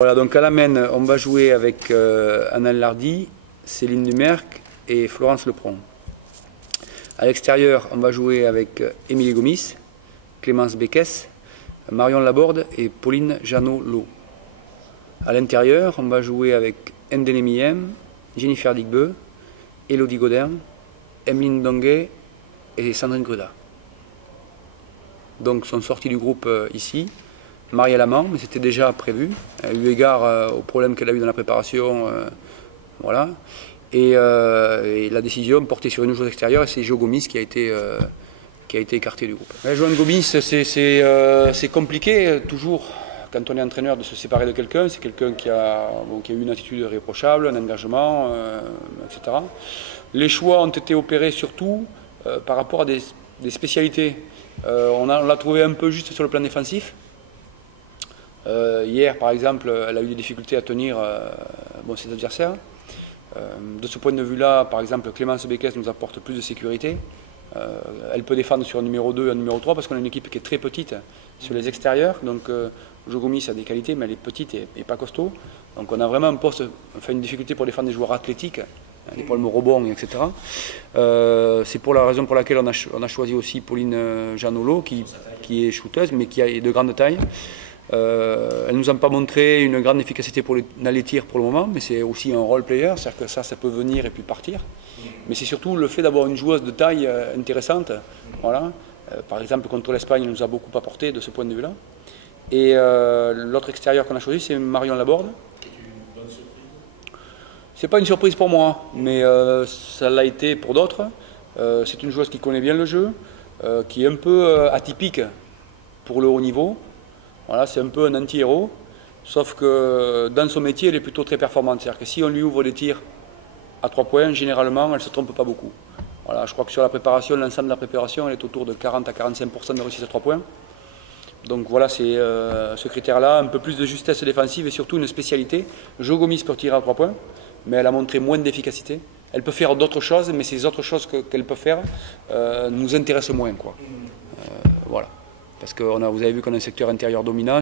Voilà, donc à la main, on va jouer avec Anna Lardy, Céline Dumerc et Florence Lepron. À l'extérieur, on va jouer avec Émilie Gomis, Clémence Beckès, Marion Laborde et Pauline Janot-Lo. À l'intérieur, on va jouer avec Ndene Miyem, Jennifer Digbeu, Elodie Godin, Emeline Donguet et Sandrine Gruda. Donc sont sortis du groupe ici. Marie Lamant, mais c'était déjà prévu, eu égard aux problèmes qu'elle a eu dans la préparation. Voilà. Et la décision portait sur une joueuse extérieure et c'est Jo Gomis qui a été écarté du groupe. Joanne Gomis, c'est compliqué toujours quand on est entraîneur de se séparer de quelqu'un. C'est quelqu'un qui a eu une attitude irréprochable, un engagement, etc. Les choix ont été opérés surtout par rapport à des spécialités. On l'a trouvé un peu juste sur le plan défensif. Hier, par exemple, elle a eu des difficultés à tenir ses adversaires. De ce point de vue-là, par exemple, Clémence Beckès nous apporte plus de sécurité. Elle peut défendre sur un numéro 2 et un numéro 3 parce qu'on a une équipe qui est très petite sur les extérieurs. Donc, Jo Gomis a des qualités, mais elle est petite et pas costaud. Donc, on a vraiment une difficulté pour défendre des joueurs athlétiques, des problèmes au rebond, etc. C'est pour la raison pour laquelle on a choisi aussi Pauline Janot-Lo, qui est shooteuse, mais qui est de grande taille. Elle ne nous a pas montré une grande efficacité dans les tirs pour le moment, mais c'est aussi un role player, c'est-à-dire que ça peut venir et puis partir. Mais c'est surtout le fait d'avoir une joueuse de taille intéressante. Voilà. Par exemple, contre l'Espagne, elle nous a beaucoup apporté de ce point de vue-là. Et l'autre extérieur qu'on a choisi, c'est Marion Laborde. C'est pas une surprise pour moi, mais ça l'a été pour d'autres. C'est une joueuse qui connaît bien le jeu, qui est un peu atypique pour le haut niveau. Voilà, c'est un peu un anti-héros, sauf que dans son métier, elle est plutôt très performante. C'est-à-dire que si on lui ouvre des tirs à 3 points, généralement, elle ne se trompe pas beaucoup. Voilà, je crois que sur la préparation, l'ensemble de la préparation, elle est autour de 40 à 45% de réussite à 3 points. Donc voilà, c'est ce critère-là, un peu plus de justesse défensive et surtout une spécialité. Jo Gomis peut tirer à 3 points, mais elle a montré moins d'efficacité. Elle peut faire d'autres choses, mais ces autres choses qu'elle peut faire nous intéressent moins, quoi. Voilà. Parce que vous avez vu qu'on a un secteur intérieur dominant.